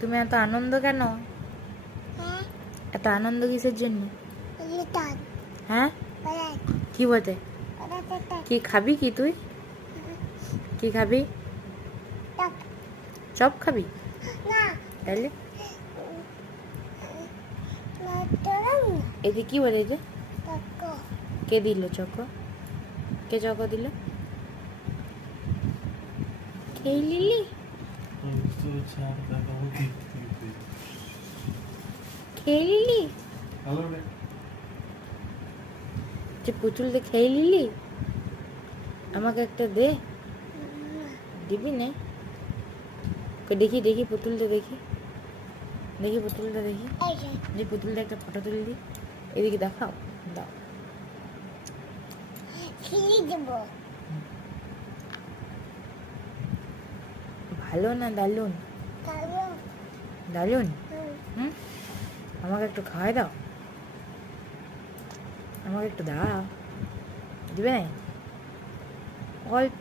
তুমি এত আনন্দ কেন? এত আনন্দ কিসের জন্য? হ্যাঁ, কি বলতে? কি খাবি কি তুই? কি খাবি? চপ খাবি? তাহলে এতে কি বলে? যে কে দিল চকো? কে চকো দিল? খেয়ে নিলি? খেয়ে নিলি? যে পুতুলটা খেয়ে নিলি? আমাকে একটা দে। দিবি না? দেখি দেখি পুতুলটা দেখি। দেখি পুতুলটা দেখি। যে পুতুলটা একটা ফটো তুলে দিই। এদিকে দেখাও। দাও। ভালো না দারুন? দারুন? হুম, আমাকে একটু খাওয়াই দাও। আমাকে একটু দাও। দিবে না? অল্প।